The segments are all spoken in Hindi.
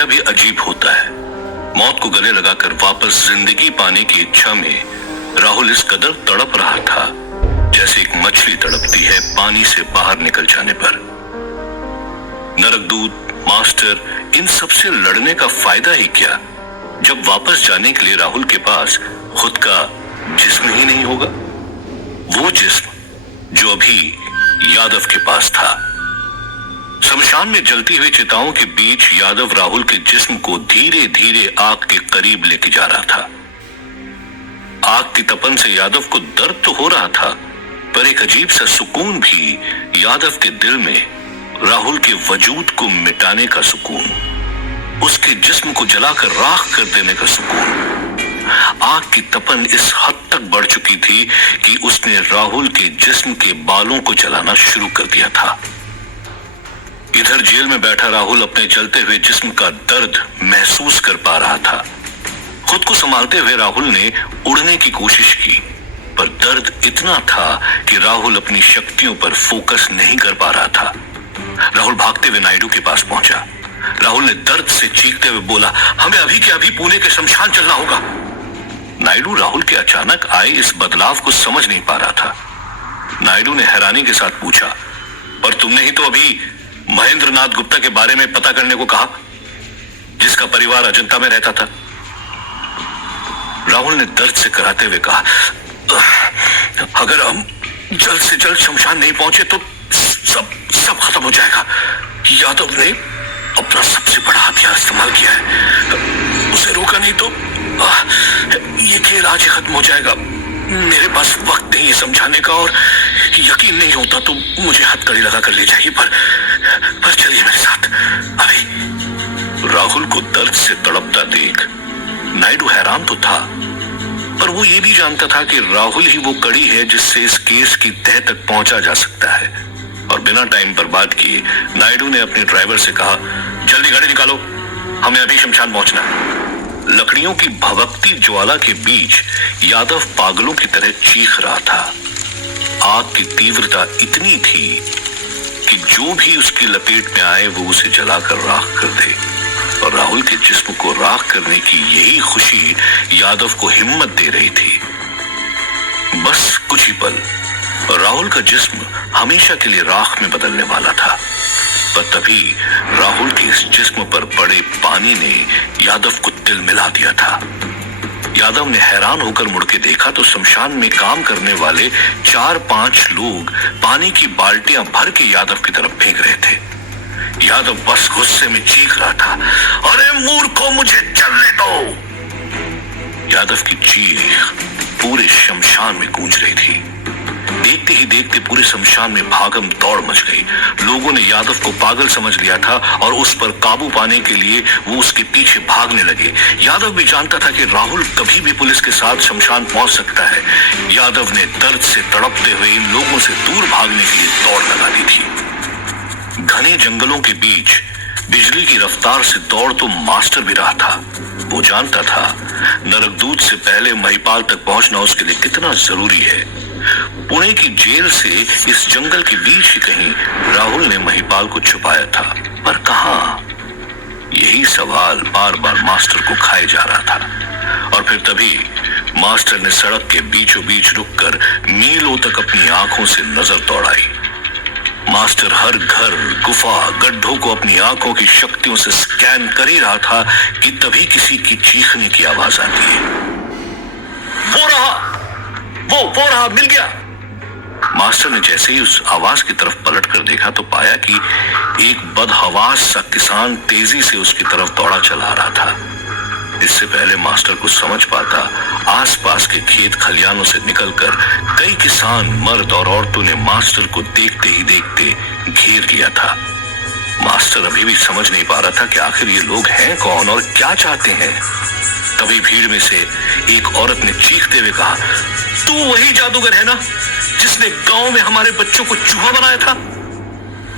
रवैया भी अजीब होता है। मौत को गले लगाकर वापस जिंदगी पाने की इच्छा में राहुल इस कदर तड़प रहा था जैसे एक मछली तड़पती है पानी से बाहर निकल जाने पर। नरकदूत, मास्टर, इन सबसे लड़ने का फायदा ही क्या जब वापस जाने के लिए राहुल के पास खुद का जिस्म ही नहीं होगा। वो जिस्म जो अभी यादव के पास था। शमशान में जलती हुई चिताओं के बीच यादव राहुल के जिस्म को धीरे धीरे आग के करीब लेके जा रहा था। आग की तपन से यादव को दर्द तो हो रहा था, पर एक अजीब सा सुकून भी यादव के दिल में, राहुल के वजूद को मिटाने का सुकून, उसके जिस्म को जलाकर राख कर देने का सुकून। आग की तपन इस हद तक बढ़ चुकी थी कि उसने राहुल के जिस्म के बालों को जलाना शुरू कर दिया था। इधर जेल में बैठा राहुल अपने जलते हुए जिस्म का दर्द महसूस कर पा रहा था। खुद को संभालते हुए राहुल ने उड़ने की कोशिश की, पर दर्द इतना था कि राहुल अपनी शक्तियों पर फोकस नहीं कर पा रहा था। राहुल भागते हुए नायडू के पास पहुंचा। राहुल ने दर्द से चीखते हुए बोला, हमें अभी के अभी पुणे के शमशान चलना होगा। नायडू राहुल के अचानक आए इस बदलाव को समझ नहीं पा रहा था। नायडू ने हैरानी के साथ पूछा, पर तुमने ही तो अभी महेंद्र नाथ गुप्ता के बारे में पता करने को कहा, जिसका परिवार अजंता में रहता था। राहुल ने दर्द से कराते हुए कहा, अगर हम जल्द से जल्द शमशान नहीं पहुंचे तो सब खत्म हो जाएगा। यादव ने अपना सबसे बड़ा हथियार इस्तेमाल किया है, उसे रोका नहीं तो ये खेल आज ही खत्म हो जाएगा। मेरे पास वक्त नहीं है समझाने का, और यकीन नहीं होता तो मुझे हथकड़ी लगा कर ले जाइए, पर चलिए मेरे साथ अभी। राहुल को दर्द से तड़पता देख नायडू हैरान तो था, पर वो ये भी जानता था कि राहुल ही वो कड़ी है जिससे इस केस की तह तक पहुंचा जा सकता है। और बिना टाइम बर्बाद किए नायडू ने अपने ड्राइवर से कहा, जल्दी गाड़ी निकालो, हमें अभी शमशान पहुंचना है। लकड़ियों की भभकती ज्वाला के बीच यादव पागलों की तरह चीख रहा था। आग की तीव्रता इतनी थी कि जो भी उसकी लपेट में आए वो उसे जलाकर राख कर दे, और राहुल के जिस्म को राख करने की यही खुशी यादव को हिम्मत दे रही थी। बस कुछ ही पल राहुल का जिस्म हमेशा के लिए राख में बदलने वाला था, पर तभी राहुल के इस जिस्म पर पड़े पानी ने यादव को तिल मिला दिया था। यादव ने हैरान होकर मुड़ के देखा तो शमशान में काम करने वाले 4-5 लोग पानी की बाल्टियां भर के यादव की तरफ फेंक रहे थे। यादव बस गुस्से में चीख रहा था, अरे मूर्खों, मुझे चलने दो। यादव की चीख पूरे शमशान में गूंज रही थी। देखते ही देखते पूरे शमशान में भागम दौड़ मच गई। लोगों ने यादव को पागल समझ लिया था और उस पर काबू पाने के लिए वो उसके पीछे भागने लगे। यादव भी जानता था कि राहुल कभी भी पुलिस के साथ शमशान पहुंच सकता है। यादव ने दर्द से तड़पते हुए इन लोगों से दूर भागने के लिए दौड़ लगा दी थी। घने जंगलों के बीच बिजली की रफ्तार से दौड़ तो मास्टर भी रहा था। वो जानता था नरकदूत से पहले महिपाल तक पहुंचना उसके लिए कितना जरूरी है। पुणे की जेल से इस जंगल के बीच ही कहीं राहुल ने महिपाल को छुपाया था, पर कहां? यही सवाल बार बार मास्टर को खाए जा रहा था। और फिर तभी मास्टर ने सड़क के बीचों बीच रुककर मीलों तक अपनी आंखों से नजर दौड़ाई। मास्टर हर घर, गुफा, गड्ढों को अपनी आंखों की शक्तियों से स्कैन कर ही रहा था कि तभी किसी की चीखने की आवाज आती है। वो रहा, मिल गया। मास्टर ने जैसे ही उस आवाज की तरफ पलट कर देखा तो पाया कि एक बदहवास सा किसान तेजी से उसकी तरफ दौड़ा चला आ रहा था। इससे पहले मास्टर कुछ समझ पाता, आसपास के खेत खलियानों से निकलकर कई किसान, मर्द और औरतों ने मास्टर को देखते ही देखते घेर लिया था। मास्टर अभी भी समझ नहीं पा रहा था कि आखिर ये लोग हैं कौन और क्या चाहते हैं। तभी भीड़ में से एक औरत ने चीखते हुए कहा, तू वही जादूगर है ना जिसने गांव में हमारे बच्चों को चूहा बनाया था?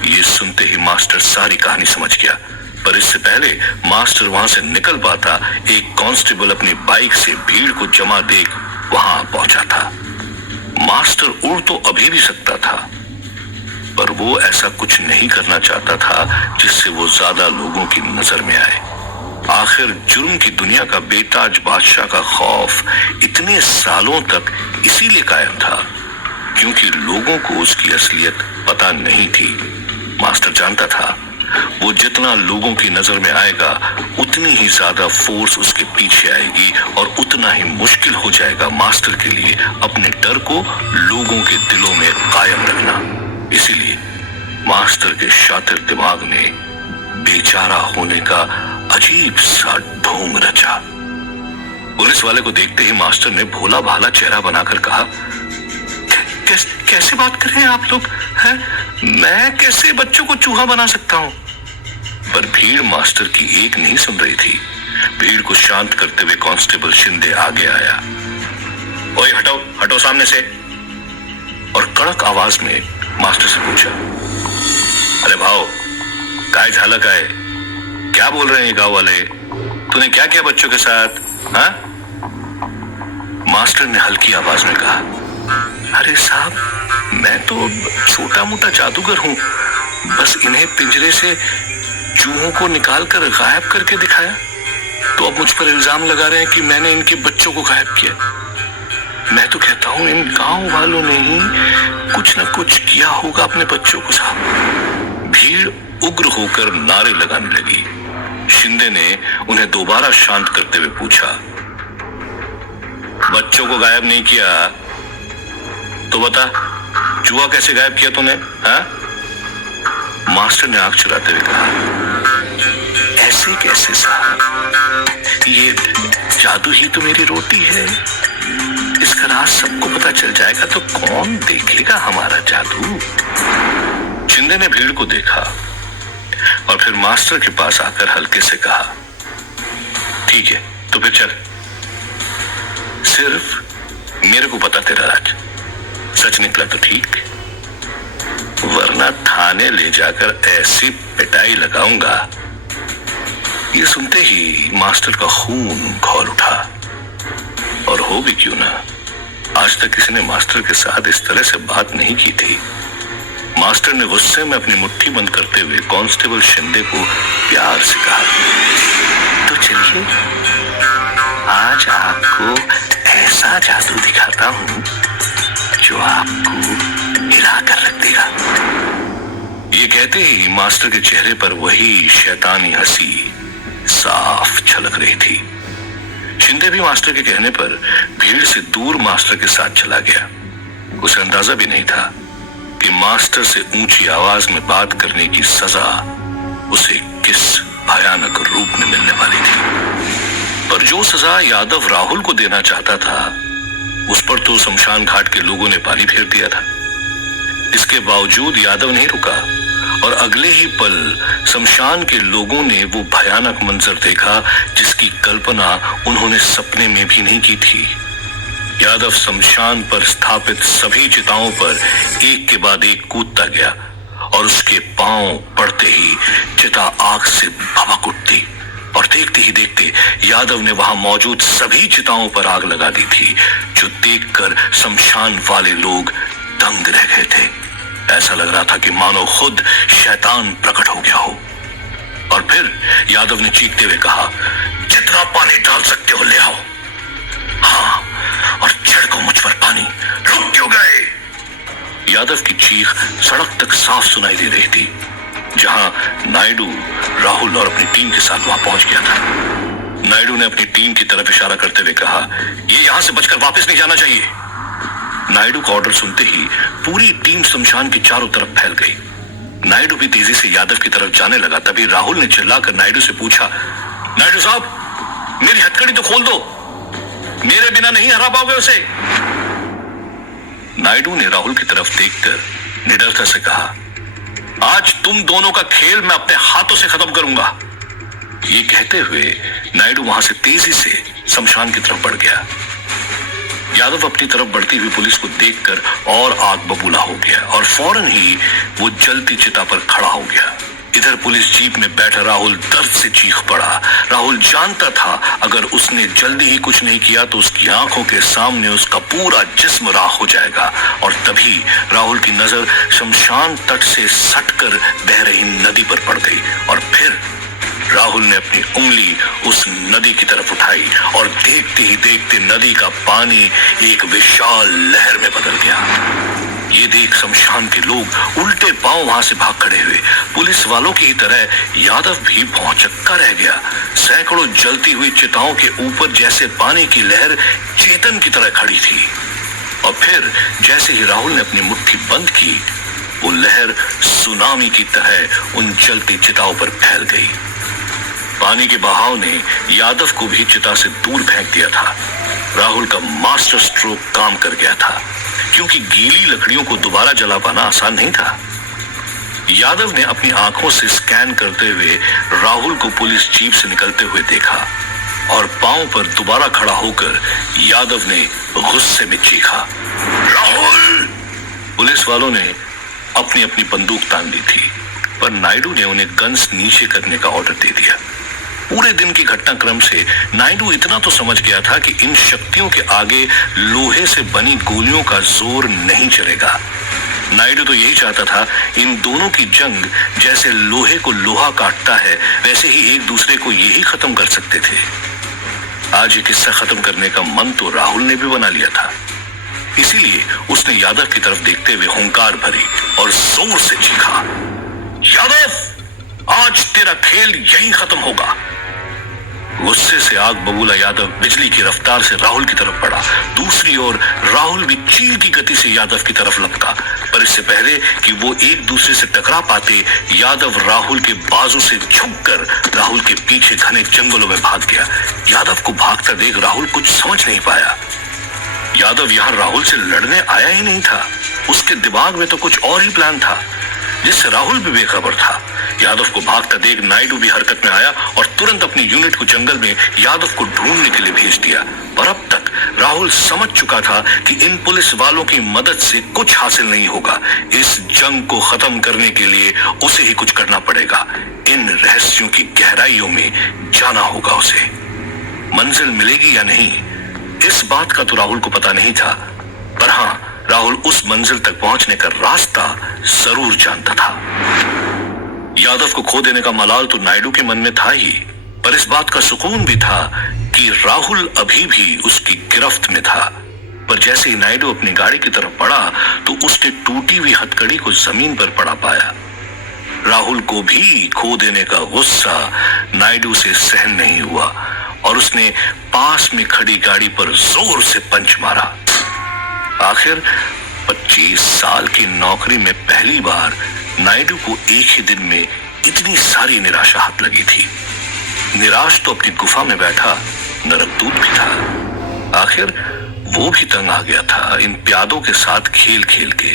ये सुनते ही मास्टर सारी कहानी समझ गया, पर इससे पहले मास्टर वहां से निकल पाता, एक कांस्टेबल अपनी बाइक से भीड़ को जमा देख वहां पहुंचा था। मास्टर उड़ तो अभी भी सकता था, पर वो ऐसा कुछ नहीं करना चाहता था जिससे वो ज्यादा लोगों की नजर में आए। आखिर जुर्म की दुनिया का बेताज बादशाह का खौफ इतने सालों तक इसीलिए कायम था क्योंकि लोगों को उसकी असलियत पता नहीं थी। मास्टर जानता था वो जितना लोगों की नजर में आएगा उतनी ही ज्यादा फोर्स उसके पीछे आएगी और उतना ही मुश्किल हो जाएगा मास्टर के लिए अपने डर को लोगों के दिलों में कायम रखना। इसीलिए मास्टर के शातिर दिमाग ने बेचारा होने का अजीब सा ढोंग रचा। पुलिस वाले को देखते ही मास्टर ने भोला भाला चेहरा बनाकर कहा, कैसे बात कर रहे हैं आप लोग हैं? मैं कैसे बच्चों को चूहा बना सकता हूं? पर भीड़ मास्टर की एक नहीं सुन रही थी। भीड़ को शांत करते हुए कांस्टेबल शिंदे आगे आया। ओए हटो हटो सामने से, और कड़क आवाज में मास्टर से पूछा, अरे भाव काय झाला काय? क्या बोल रहे हैं गांव वाले? तूने क्या किया बच्चों के साथ? हाँ? मास्टर ने हल्की आवाज में कहा, अरे साहब मैं तो छोटा मोटा जादूगर हूं, बस इन्हें पिंजरे से चूहों को निकाल कर गायब करके दिखाया, तो अब मुझ पर इल्जाम लगा रहे हैं कि मैंने इनके बच्चों को गायब किया। मैं तो कहता हूं इन गांव वालों ने ही कुछ न कुछ किया होगा अपने बच्चों को साहब। भीड़ उग्र होकर नारे लगाने लगी। शिंदे ने उन्हें दोबारा शांत करते हुए पूछा, बच्चों को गायब नहीं किया तो बता चूहा कैसे गायब किया तूने? हाँ? मास्टर ने आंख चुराते हुए कहा, ऐसे कैसे साहब, ये जादू ही तो मेरी रोटी है। इसका राज सबको पता चल जाएगा तो कौन देखेगा हमारा जादू? शिंदे ने भीड़ को देखा और फिर मास्टर के पास आकर हल्के से कहा, ठीक है तो फिर चल, सिर्फ मेरे को पता तेरा राज, सच निकला तो ठीक, वरना थाने ले जाकर ऐसी पिटाई लगाऊंगा। ये सुनते ही मास्टर का खून खौल उठा। और हो भी क्यों ना, आज तक किसी ने मास्टर के साथ इस तरह से बात नहीं की थी। मास्टर ने गुस्से में अपनी मुट्ठी बंद करते हुए कांस्टेबल शिंदे को प्यार से कहा, तो चलिए आज आपको ऐसा जादू दिखाता हूं जो आपको हिला कर रख देगा। ये कहते ही मास्टर के चेहरे पर वही शैतानी हंसी साफ झलक रही थी। शिंदे भी मास्टर के कहने पर भीड़ से दूर मास्टर के साथ चला गया। उसे अंदाजा भी नहीं था कि मास्टर से ऊंची आवाज में बात करने की सजा उसे किस भयानक रूप में मिलने वाली थी। पर जो सजा यादव राहुल को देना चाहता था उस पर तो शमशान घाट के लोगों ने पानी फेर दिया था। इसके बावजूद यादव नहीं रुका और अगले ही पल शमशान के लोगों ने वो भयानक मंजर देखा जिसकी कल्पना उन्होंने सपने में भी नहीं की थी। यादव शमशान पर स्थापित सभी चिताओं पर एक के बाद एक कूदता गया और उसके पांव पड़ते ही चिता आग से भभक उठती और देखते ही देखते यादव ने वहां मौजूद सभी चिताओं पर आग लगा दी थी, जो देखकर शमशान वाले लोग दंग रह गए थे। ऐसा लग रहा था कि मानो खुद शैतान प्रकट हो गया हो। और फिर यादव ने चीखते हुए कहा, जितना पानी डाल सकते हो ले आओ। हाँ, और छिड़को मुझ पर पानी, रुक क्यों गए? यादव की चीख सड़क तक साफ सुनाई दे रही थी, जहां नायडू राहुल और अपनी टीम के साथ वहां पहुंच गया था। नायडू ने अपनी टीम की तरफ इशारा करते हुए कहा, ये यहां से बचकर वापस नहीं जाना चाहिए। नायडू का ऑर्डर सुनते ही पूरी टीम शमशान की चारों तरफ फैल गई। नायडू भी तेजी से यादव की तरफ जाने लगा। तभी राहुल ने चिल्लाकर नायडू से पूछा, नायडू साहब मेरी हथकड़ी तो खोल दो, मेरे बिना नहीं हरा पाओगे उसे। नायडू ने राहुल की तरफ देखकर निडरता से कहा, आज तुम दोनों का खेल मैं अपने हाथों से खत्म करूंगा। ये कहते हुए नायडू वहां से तेजी से शमशान की तरफ बढ़ गया। यादव अपनी तरफ बढ़ती हुई पुलिस को देखकर और आग बबूला हो गया और फौरन ही वो जलती चिता पर खड़ा हो गया। इधर पुलिस जीप में बैठा राहुल दर्द से चीख पड़ा। राहुल जानता था अगर उसने जल्दी ही कुछ नहीं किया तो उसकी आंखों के सामने उसका पूरा जिस्म राख हो जाएगा। और तभी राहुल की नजर शमशान तट से सटकर बह रही नदी पर पड़ गई और फिर राहुल ने अपनी उंगली उस नदी की तरफ उठाई और देखते ही देखते नदी का पानी एक विशाल लहर में बदल गया। ये देख शमशान के लोग उल्टे पांव वहां से भाग खड़े हुए। पुलिस वालों की तरह यादव भी भौंचक्का रह गया। सैकड़ों जलती हुई चिताओं के ऊपर जैसे पानी की लहर चेतन की तरह खड़ी थी, और फिर जैसे ही राहुल ने अपनी मुट्ठी बंद की, वो लहर सुनामी की तरह उन जलती चिताओं पर फैल गई। पानी के बहाव ने यादव को भी चिता से दूर फेंक दिया था। राहुल का मास्टर स्ट्रोक काम कर गया था, क्योंकि गीली लकड़ियों को दोबारा जला पाना आसान नहीं था। यादव ने अपनी आंखों से स्कैन करते हुए राहुल को पुलिस जीप से निकलते हुए देखा, और पांव पर दोबारा खड़ा होकर यादव ने गुस्से में चीखा, राहुल! पुलिस वालों ने अपनी अपनी बंदूक तान ली थी, पर नायडू ने उन्हें गन्स नीचे करने का ऑर्डर दे दिया। पूरे दिन की घटनाक्रम से नायडू इतना तो समझ गया था कि इन शक्तियों के आगे लोहे से बनी गोलियों का जोर नहीं चलेगा। नायडू तो यही चाहता था, इन दोनों की जंग जैसे लोहे को लोहा काटता है, वैसे ही एक दूसरे को यही खत्म कर सकते थे। आज ये किस्सा खत्म करने का मन तो राहुल ने भी बना लिया था। इसीलिए उसने यादव की तरफ देखते हुए हुंकार भरी और जोर से चीखा, यादव, आज तेरा खेल यहीं खत्म होगा। गुस्से से आग बबूला यादव बिजली की रफ्तार से राहुल की तरफ बढ़ा। दूसरी ओर राहुल भी चील की गति से यादव की तरफ लपका, पर इससे पहले कि वो एक दूसरे से टकरा पाते, यादव राहुल के बाजू से झुककर राहुल के पीछे घने जंगलों में भाग गया। यादव को भागता देख राहुल कुछ समझ नहीं पाया। यादव यहाँ राहुल से लड़ने आया ही नहीं था, उसके दिमाग में तो कुछ और ही प्लान था, जिससे राहुल भी बेखबर था। यादव को भागता देख नायडू भी हरकत में आया और तुरंत अपनी यूनिट को जंगल में यादव को ढूंढने के लिए भेज दिया। पर अब तक राहुल समझ चुका था कि इन पुलिस वालों की मदद से कुछ हासिल नहीं होगा। इस जंग को खत्म करने के लिए उसे ही कुछ करना पड़ेगा। इन रहस्यों की गहराइयों में जाना होगा उसे। मंजिल मिलेगी या नहीं, इस बात का तो राहुल को पता नहीं था, पर हाँ, राहुल उस मंजिल तक पहुंचने का रास्ता जरूर जानता था। यादव को खो देने का मलाल तो नायडू के मन में था ही, पर इस बात का सुकून भी था कि राहुल अभी भी उसकी गिरफ्त में था। पर जैसे ही नायडू अपनी गाड़ी की तरफ बढ़ा, तो उसने टूटी हुई हथकड़ी को जमीन पर पड़ा पाया। राहुल को भी खो देने का गुस्सा नायडू से सहन नहीं हुआ, और उसने पास में खड़ी गाड़ी पर जोर से पंच मारा। आखिर 25 साल की नौकरी में पहली बार नायडू को एक ही दिन में इतनी सारी निराशा हाथ लगी थी। निराश तो अपनी गुफा में बैठा नरकदूत भी था। आखिर वो भी तंग आ गया था इन प्यादों के साथ खेल खेल के।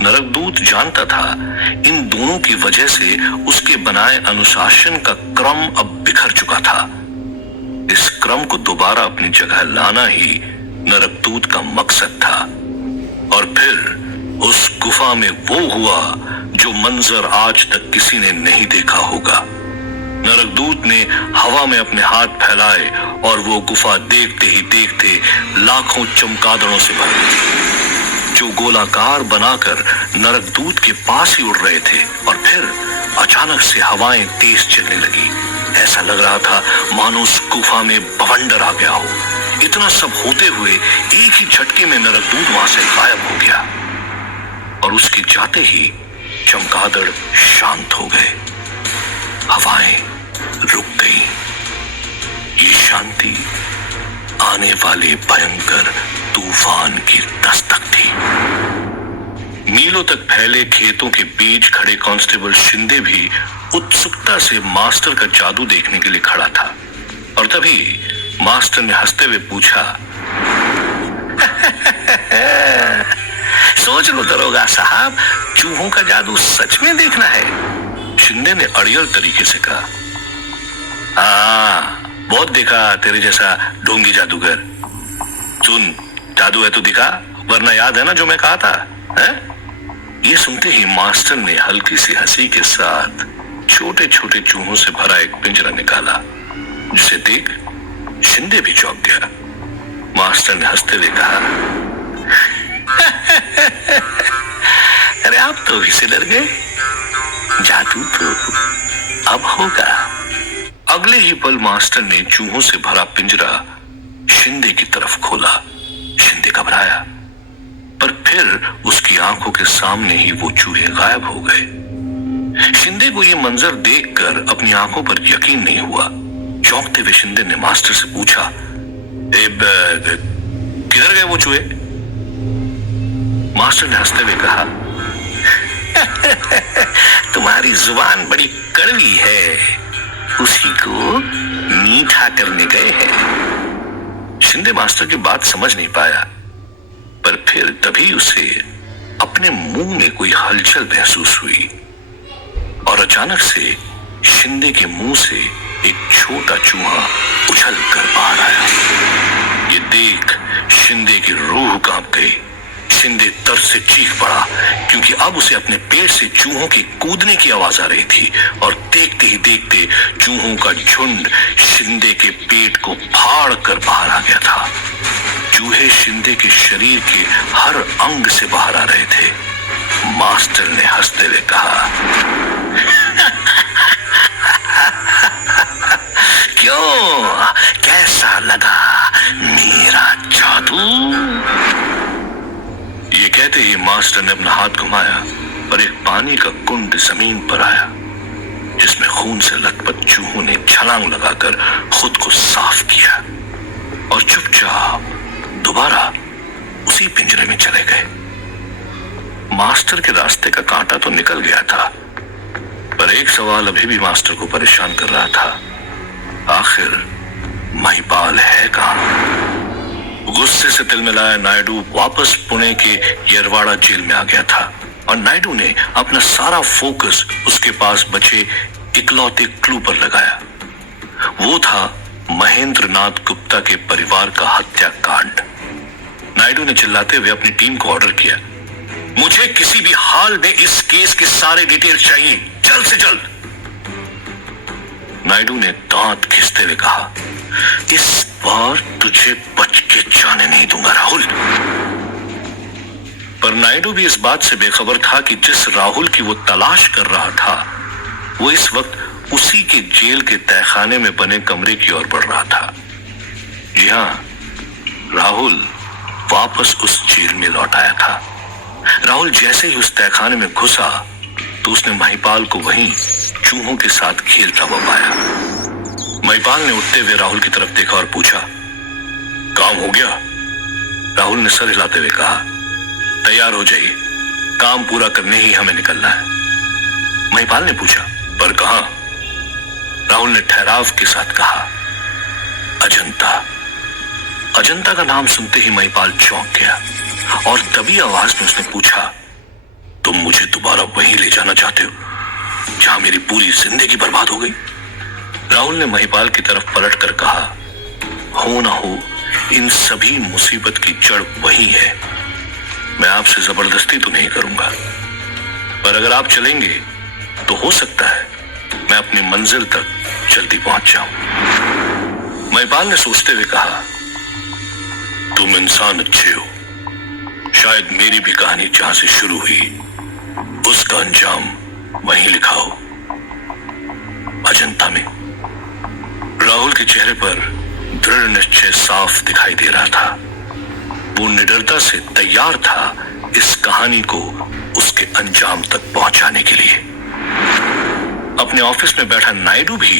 नरकदूत जानता था इन दोनों की वजह से उसके बनाए अनुशासन का क्रम अब बिखर चुका था। इस क्रम को दोबारा अपनी जगह लाना ही नरकदूत का मकसद था। और फिर उस गुफा में वो हुआ जो मंजर आज तक किसी ने नहीं देखा होगा। नरकदूत ने हवा में अपने हाथ फैलाए और वो गुफा देखते ही देखते लाखों चमगादड़ों से भर गई, जो गोलाकार बनाकर नरकदूत के पास ही उड़ रहे थे। और फिर अचानक से हवाएं तेज चलने लगी। ऐसा लग रहा था मानो उस गुफा में बवंडर आ गया हो। इतना सब होते हुए एक ही झटके में नरकदूत वहां से गायब हो गया, और उसके जाते ही चमगादड़ शांत हो गए। हवाएं रुक गई। ये शांति आने वाले भयंकर तूफान की दस्तक थी। मीलों तक फैले खेतों के बीच खड़े कांस्टेबल शिंदे भी उत्सुकता से मास्टर का जादू देखने के लिए खड़ा था। और तभी मास्टर ने हंसते हुए पूछा, सोच लो दरोगा साहब, चूहों का जादू सच में देखना है? शिंदे ने अड़ियल तरीके से कहा, हाँ, बहुत देखा तेरे जैसा ढोंगी जादूगर। सुन, जादू है तो दिखा, वरना याद है ना जो मैं कहा था, है? ये सुनते ही मास्टर ने हल्की सी हंसी के साथ छोटे छोटे चूहों से भरा एक पिंजरा निकाला, जिसे देख शिंदे भी चौंक गया। मास्टर ने हंसते हुए कहा, अरे आप तो भी से डर गए, जादू तो अब होगा। अगले ही पल मास्टर ने चूहों से भरा पिंजरा शिंदे की तरफ खोला। शिंदे घबराया, पर फिर उसकी आंखों के सामने ही वो चूहे गायब हो गए। शिंदे को ये मंजर देखकर अपनी आंखों पर यकीन नहीं हुआ। चौंकते हुए शिंदे ने मास्टर से पूछा, किधर गए वो चूहे? मास्टर ने हंसते हुए कहा, तुम्हारी जुबान बड़ी कड़वी है, उसी को मीठा करने गए हैं। शिंदे मास्टर की बात समझ नहीं पाया, पर फिर तभी उसे अपने मुंह में कोई हलचल महसूस हुई और अचानक से शिंदे के मुंह से एक छोटा चूहा उछल कर बाहर आया। ये देख शिंदे की रूह कांप गई। शिंदे दर्द से चीख पड़ा, क्योंकि अब उसे अपने पेट से चूहों के कूदने की आवाज आ रही थी और देखते ही देखते चूहों का झुंड शिंदे के पेट को फाड़ कर बाहर आ गया था। चूहे शिंदे के शरीर के हर अंग से बाहर आ रहे थे। मास्टर ने हंसते हुए कहा, क्यों, कैसा लगा मेरा जादू? ये कहते ही मास्टर ने अपना हाथ घुमाया और एक पानी का कुंड जमीन पर आया, जिसमें खून से लथपथ चूहों ने छलांग लगाकर खुद को साफ किया और चुपचाप दोबारा उसी पिंजरे में चले गए। मास्टर के रास्ते का कांटा तो निकल गया था, पर एक सवाल अभी भी मास्टर को परेशान कर रहा था, आखिर महिपाल है कहां? गुस्से से तिलमिलाया नायडू वापस पुणे के येरवाड़ा जेल में आ गया था और नायडू ने अपना सारा फोकस उसके पास बचे इकलौते क्लू पर लगाया। वो था महेंद्र नाथ गुप्ता के परिवार का हत्याकांड। नायडू ने चिल्लाते हुए अपनी टीम को ऑर्डर किया, मुझे किसी भी हाल में इस केस के सारे डिटेल्स चाहिए, जल्द से जल्द। नायडू ने दांत घिसते हुए कहा, इस बार तुझे बच के जाने नहीं दूंगा राहुल। पर नायडू भी इस बात से बेखबर था कि जिस राहुल की वो तलाश कर रहा था, वो इस वक्त उसी के जेल के तहखाने में बने कमरे की ओर बढ़ रहा था। जी हां, राहुल वापस उस जेल में लौट आया था। राहुल जैसे ही उस तहखाने में घुसा तो उसने महिपाल को वहीं चूहों के साथ खेलता हुआ पाया। महिपाल ने उठते हुए राहुल की तरफ देखा और पूछा, काम हो गया? राहुल ने सर हिलाते हुए कहा, तैयार हो जाइए, काम पूरा करने ही हमें निकलना है। महिपाल ने पूछा, पर कहां? राहुल ने ठहराव के साथ कहा, अजंता। अजंता का नाम सुनते ही महिपाल चौंक गया और तभी आवाज में उसने पूछा, तुम मुझे दोबारा वहीं ले जाना चाहते हो जहां मेरी पूरी जिंदगी बर्बाद हो गई? राहुल ने महिपाल की तरफ पलट कर कहा, हो ना हो इन सभी मुसीबत की जड़ वही है। मैं आपसे जबरदस्ती तो नहीं करूंगा, पर अगर आप चलेंगे तो हो सकता है मैं अपनी मंजिल तक जल्दी पहुंच जाऊं। महिपाल ने सोचते हुए कहा, तुम इंसान अच्छे हो, शायद मेरी भी कहानी जहां से शुरू हुई उसका अंजाम वहीं लिखा हो, अजंता में। राहुल के चेहरे पर दृढ़ निश्चय साफ दिखाई दे रहा था। वो निडरता से तैयार था इस कहानी को उसके अंजाम तक पहुंचाने के लिए। अपने ऑफिस में बैठा नायडू भी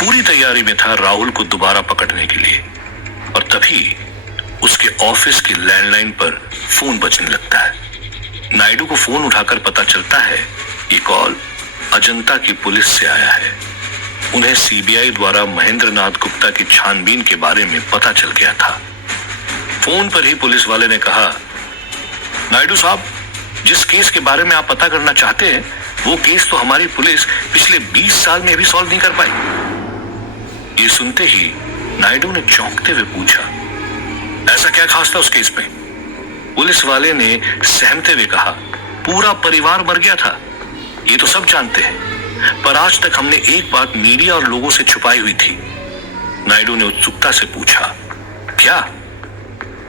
पूरी तैयारी में था राहुल को दोबारा पकड़ने के लिए, और तभी उसके ऑफिस की लैंडलाइन पर फोन बजने लगता है। नायडू को फोन उठाकर पता चलता है ये कॉल अजंता की पुलिस से आया है। उन्हें सीबीआई द्वारा महेंद्र नाथ गुप्ता की छानबीन के बारे में पता चल गया था। फोन पर ही पुलिस वाले ने कहा, नायडू साहब, जिस केस के बारे में आप पता करना चाहते हैं वो केस तो हमारी पुलिस पिछले 20 साल में भी सॉल्व नहीं कर पाई। ये सुनते ही नायडू ने चौंकते हुए पूछा, ऐसा क्या खास था उस केस में? पुलिस वाले ने सहमते हुए कहा, पूरा परिवार मर गया था, ये तो सब जानते हैं, पर आज तक हमने एक बात मीडिया और लोगों से छुपाई हुई थी। नायडू ने उत्सुकता से पूछा, क्या?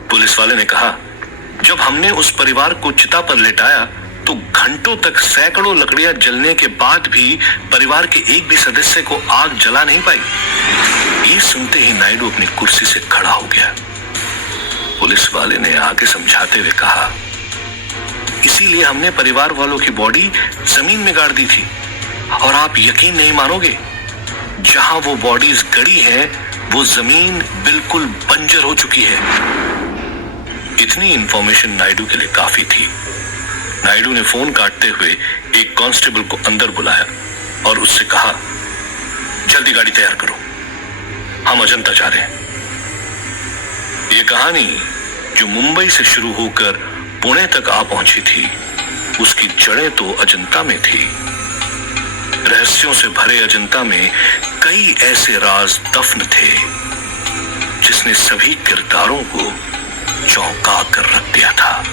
पुलिस वाले ने कहा, जब हमने उस परिवार को चिता पर लेटाया तो घंटों तक सैकड़ों लकड़ियां जलने के बाद भी परिवार के एक भी सदस्य को आग जला नहीं पाई। ये सुनते ही नायडू अपनी कुर्सी से खड़ा हो गया। पुलिस वाले ने आगे समझाते हुए कहा, इसीलिए हमने परिवार वालों की बॉडी जमीन में गाड़ दी थी, और आप यकीन नहीं मानोगे, जहां वो बॉडीज गड़ी हैं, वो जमीन बिल्कुल बंजर हो चुकी है। इतनी इंफॉर्मेशन नायडू के लिए काफी थी। नायडू ने फोन काटते हुए एक कांस्टेबल को अंदर बुलाया और उससे कहा, जल्दी गाड़ी तैयार करो, हम अजंता जा रहे हैं। ये कहानी जो मुंबई से शुरू होकर पुणे तक आ पहुंची थी, उसकी जड़ें तो अजंता में थी। रहस्यों से भरे अजंता में कई ऐसे राज दफन थे जिसने सभी किरदारों को चौंका कर रख दिया था।